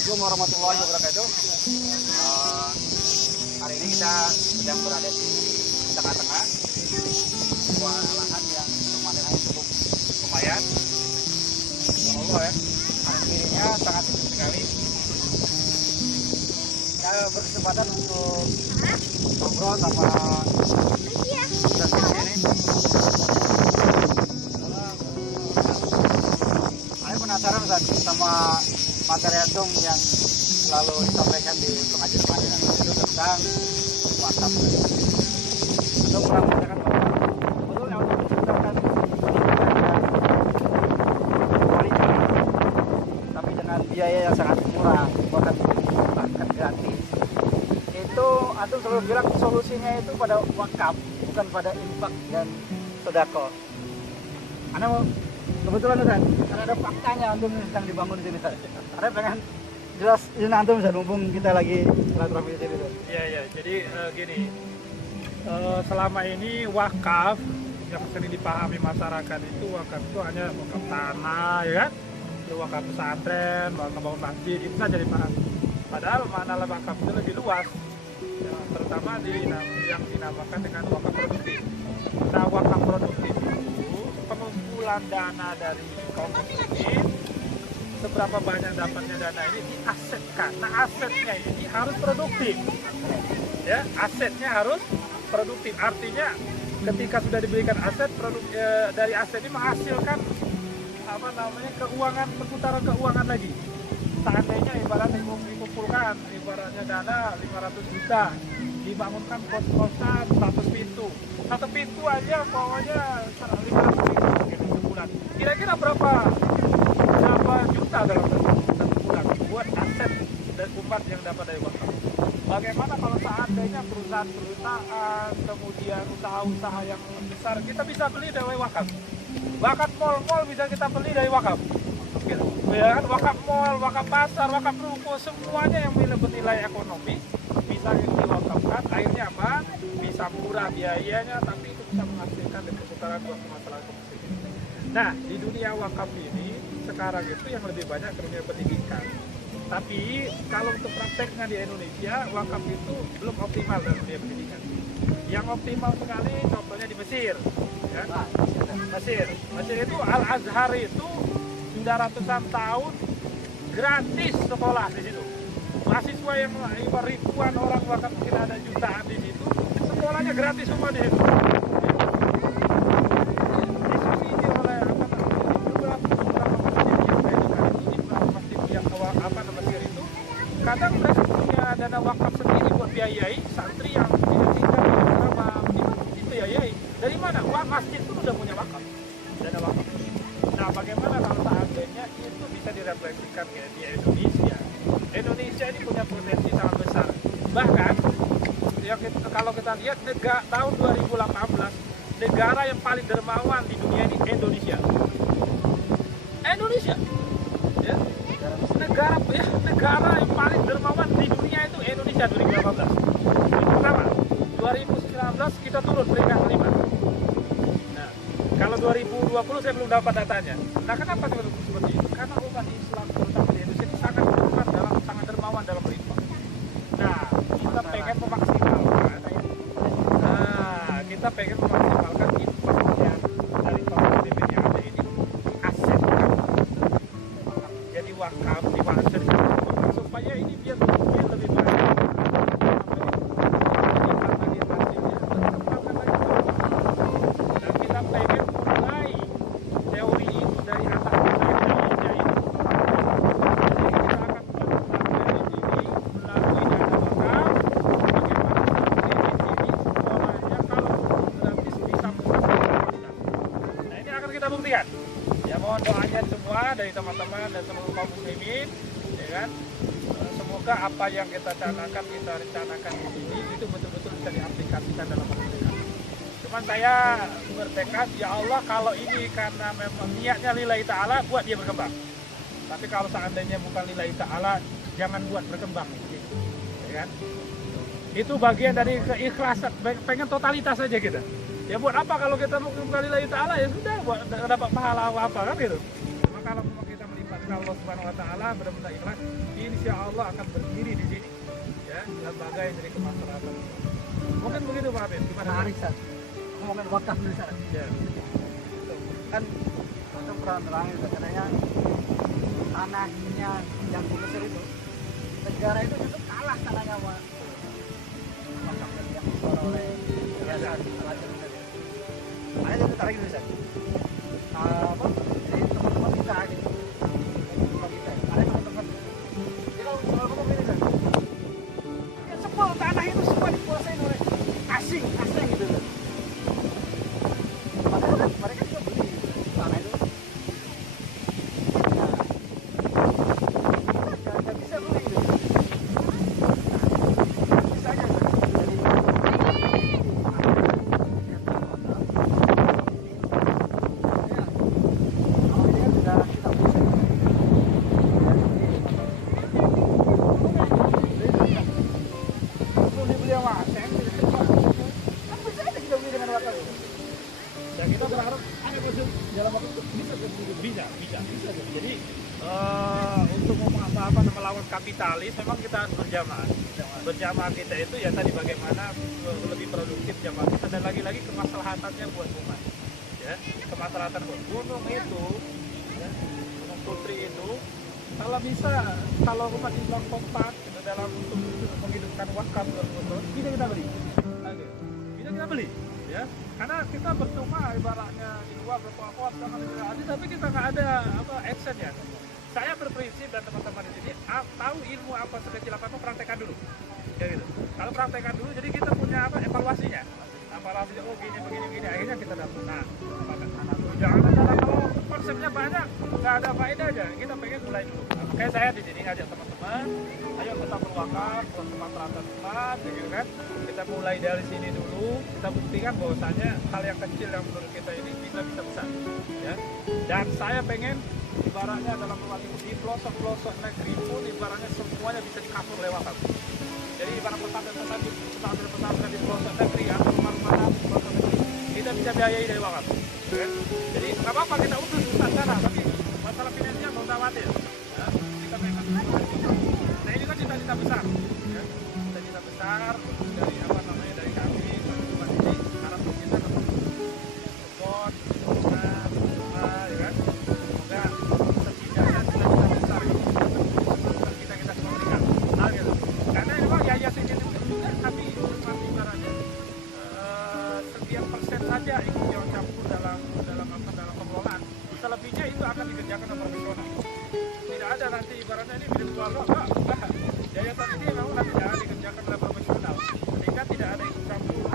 Assalamualaikum warahmatullahi wabarakatuh. Hari ini kita sedang berada di tengah-tengah sebuah lahan yang pemandangannya cukup lumayan. Allah ya, kanan kirinya sangat sempit sekali. Kita berkesempatan untuk ngobrol sama dan ini. Saya penasaran Ustaz, sama materi antum yang selalu disampaikan di pengajian-pengajian itu tentang wakaf. Antum pernah mengatakan bahwa sebetulnya untuk menciptakan kualitas, tapi dengan biaya yang sangat murah, bahkan gratis. Itu antum selalu bilang solusinya itu pada wakaf, bukan pada infak dan sedekah. Anda mau kebetulan Ustaz, karena ada faktanya antum sedang dibangun di sini Ustaz. Anda pengen jelas ini antum Ustaz, mumpung kita lagi silaturahmi di sini Ustaz. Iya, jadi gini, selama ini wakaf yang sering dipahami masyarakat itu wakaf itu hanya wakaf tanah, ya kan? Itu wakaf pesantren, wakaf bangun masjid, itu saja dipahami. Padahal makna wakaf itu lebih luas, ya, terutama yang dinamakan dengan wakaf produktif. Nah, wakaf produktif itu pengumpulan dana dari kaum muslimin, seberapa banyak dapatnya dana ini diasetkan. Nah, asetnya ini harus produktif, ya, asetnya harus produktif. Artinya ketika sudah diberikan aset, dari aset ini menghasilkan keuangan, perputaran keuangan lagi. Seandainya ibaratnya dikumpulkan, ibaratnya dana 500 juta, dibangunkan kos-kosan 100 pintu. Satu pintu aja pokoknya 500 pintu gitu, sebulan. Kira-kira berapa juta dalam satu bulan buat aset dan umat yang dapat dari wakaf. Bagaimana kalau seandainya perusahaan-perusahaan, kemudian usaha-usaha yang besar, kita bisa beli dari wakaf. Bahkan mall-mall bisa kita beli dari wakaf. Gitu. Ya kan, wakaf mall, wakaf pasar, wakaf ruko, semuanya yang bernilai ekonomi bisa diwakafkan. Akhirnya apa? Bisa murah biayanya, tapi itu bisa menghasilkan dari perputaran buat masyarakat muslimin. Nah, di dunia wakaf ini sekarang itu yang lebih banyak ke dunia pendidikan. Tapi kalau untuk prakteknya di Indonesia, wakaf itu belum optimal dalam dunia pendidikan. Yang optimal sekali contohnya di Mesir, ya. Mesir itu Al-Azhar itu sudah ratusan tahun gratis sekolah di situ. Mahasiswa yang ribuan orang, bahkan mungkin ada jutaan di situ, sekolahnya gratis semua di situ. Disubsidi oleh Mesir itu, kadang mereka punya dana wakaf sendiri buat biayai santri yang tidak tinggal di asrama. Itu biayai. Dari mana? Wah, masjid itu udah punya wakaf, dana wakaf. Nah, bagaimana kalau seandainya itu bisa direfleksikan ya di Indonesia? Indonesia ini punya potensi sangat besar. Bahkan ya, kalau kita lihat tahun 2018, negara yang paling dermawan di dunia ini Indonesia. Ya. Negara yang paling dermawan di dunia itu Indonesia 2018. Yang pertama, 2019 kita turun peringkat 5. Nah, kalau 2020 saya belum dapat datanya. Nah, kenapa seperti itu? Karena umat Islam terutama di Indonesia ini sangat dermawan dalam berinfak. Nah, kita pengen memaksimalkan. Infak yang dari kaum muslimin yang ada ini aset. Jadi wakaf dimaksud supaya ini biar lebih baik. Dan kita pengen mulai teori itu dari atas Indonesia ini. Jadi kita akan mempelajari diri melalui dana wakaf. Bagaimana sini sekolahnya kalau gratis bisa menghasilkan. Nah, ini akan kita buktikan. Ya, mohon doanya semua dari teman-teman dan seluruh kaum muslimin, ya kan. Semoga apa yang kita rencanakan di sini itu betul-betul bisa diaplikasikan dalam masyarakat. Cuman saya bertekad, ya Allah, kalau ini karena memang niatnya lillahi ta'ala, buat dia berkembang. Tapi kalau seandainya bukan lillahi ta'ala, jangan buat berkembang, gitu. Ya kan? Itu bagian dari keikhlasan, pengen totalitas saja kita. Ya buat apa kalau kita bukan lillahi ta'ala, ya sudah buat dapat pahala apa kan gitu. Cuma kalau kita melibatkan karena Allah Subhanahu Wa Taala benar-benar ikhlas, insya Allah akan berdiri di sini, ya, lembaga yang jadi kemaslahatan. Mungkin begitu Pak Habib. Gimana? Menarik, Sat. Ngomongin wakaf dulu, Sat. Ya. Kan untuk peran terakhir katanya tanahnya yang di Mesir itu, negara itu justru kalah tanahnya wakaf yang dikelola oleh yayasan Al-Azhar Mesir. Makanya itu tertarik dulu, Sat. Apa? Jadi teman-teman kita gitu. Teman kita. Ada teman-teman. Jadi kalau ngomong ini, Sat. Ya semua tanah itu semua dikuasai oleh asing gitu. Padahal mereka juga beli tanah itu. Nggak bisa beli gitu. Bisa aja kan? Jadi kalau ini kan sudah kita pusing. Untuk dibeli sama asing, kan bisa aja kita beli dengan wakaf itu. Ya kita berharap ada masuk dalam waktu itu bisa. Jadi untuk melawan kapitalis memang kita harus berjamaah. Berjamaah kita itu ya tadi bagaimana lebih produktif jamaah kita dan lagi-lagi kemaslahatannya buat umat. Ya, kemaslahatan buat gunung itu, ya, Gunung Putri itu kalau bisa kalau umat Islam kompak dalam untuk menghidupkan wakaf bisa kita beli. Bisa kita beli. Ya, karena kita bercuma ibaratnya di luar berkuat sama negara tapi kita nggak ada action ya. Saya berprinsip dan teman-teman di sini tahu ilmu apa sekecil apapun praktekkan dulu. Ya gitu. Kalau praktekkan dulu, jadi kita punya evaluasinya. Evaluasinya, oh begini, akhirnya kita dapat. Nah, jangan ada kalau konsepnya banyak, nggak ada faedah aja. Kita pengen mulai dulu. Nah, makanya saya di sini ngajak teman-teman, ayo kita berwakaf, buat kemaslahatan umat, gitu kan. Kita mulai dari sini dulu, kita buktikan bahwasanya hal yang kecil yang menurut kita ini bisa besar. Ya. Dan saya pengen ibaratnya dalam waktu di pelosok-pelosok negeri pun ibaratnya semuanya bisa dikasur lewat wakaf. Jadi ibarat pesantren di pelosok negeri atau mana pelosok negeri kita bisa biayai dari wakaf. Ya. Jadi nggak apa-apa kita utus ustaz sana, tapi masalah finansial nggak usah khawatir. Ya. Kita pengen. Nah ini kan cita-cita besar. Ya. Cita-cita besar dari dari kami teman-teman ini harap kita support, ya kan. Semoga setidaknya cita-cita besar ini kita semua berikan. Nah, gitu. Karena memang yayasan itu juga tapi ibaratnya sekian persen saja ikut campur dalam pengelolaan. Selebihnya itu akan dikerjakan oleh profesional. Tidak ada nanti ibaratnya ini milik keluarga, enggak. Yayasan ini memang nanti tidak dikerjakan oleh profesional. Sehingga tidak ada ikut campur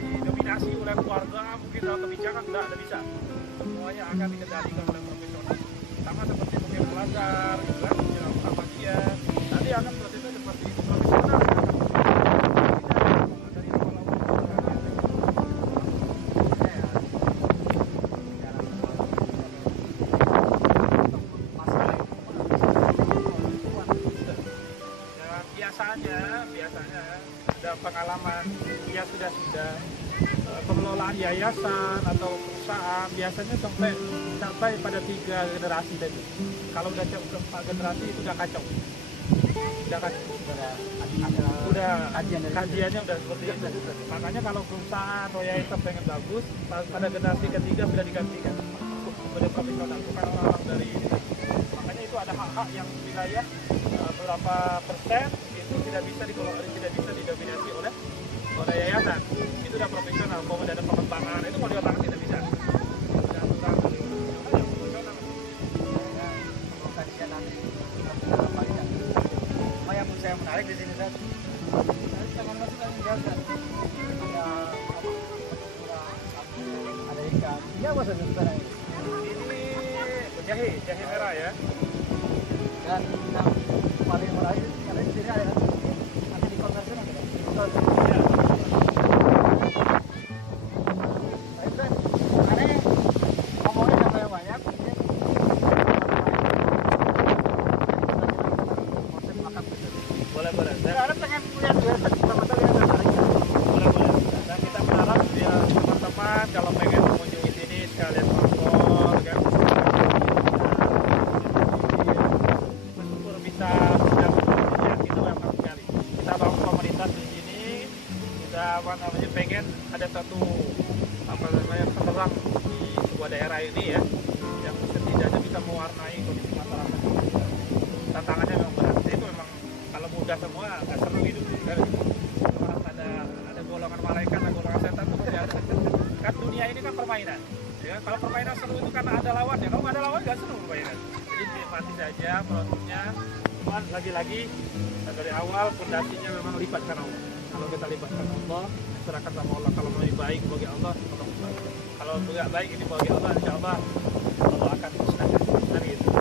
didominasi oleh keluarga, mungkin dalam kebijakan tidak bisa. Semuanya akan dikendalikan oleh profesional. Sama seperti mungkin pelajar, gitu kan, dalam Muhammadiyah. Nanti akan prosesnya seperti itu profesional. Biasanya ada pengalaman ya sudah pengelolaan yayasan atau perusahaan biasanya sampai pada 3 generasi tadi. Kalau udah 4 generasi itu udah kacau. Udah kajiannya udah seperti itu. Makanya kalau perusahaan atau yayasan pengen bagus, pada generasi ketiga sudah digantikan kepada profesional, bukan orang-orang dari ini. Makanya itu ada hak-hak yang wilayah berapa persen itu tidak bisa didominasi oleh yayasan. Itu udah profesional. Kalau ada pengembangan itu mau diotak tidak bisa. Udah aturan yang profesional. Kajian nanti kita bisa kembalikan. Cuma yang saya menarik di sini kan, jangan masuk yang jaga. Ada ikan. Ini apa saja sekarang ini? Ini jahe merah ya. Dan yang paling murah itu karena di sini ada nanti dikonversi nanti kan? Ya. Baik kan? Karena ngomongnya sampai banyak mungkin konsep makan gitu. Boleh. Karena pengen lihat juga teman-teman yang tertarik. Boleh. Dan kita berharap ya teman-teman kalau pengen mengunjungi sini sekalian nongkrong sebuah daerah ini ya, yang setidaknya bisa mewarnai kondisi masyarakat. Tantangannya memang berat. Itu memang kalau mudah semua nggak seru hidup kan. Harus ada golongan malaikat, ada golongan setan itu pasti ada. Kan dunia ini kan permainan. Ya, kalau permainan seru itu karena ada lawannya. Kalau nggak ada lawan nggak seru permainan. Jadi nikmati saja prosesnya. Cuman lagi-lagi dari awal fondasinya memang libatkan Allah. Kalau kita libatkan Allah, serahkan sama Allah. Kalau lebih baik bagi Allah, kalau tidak baik ini bagi Allah, insya Allah Allah akan musnahkan. Gitu.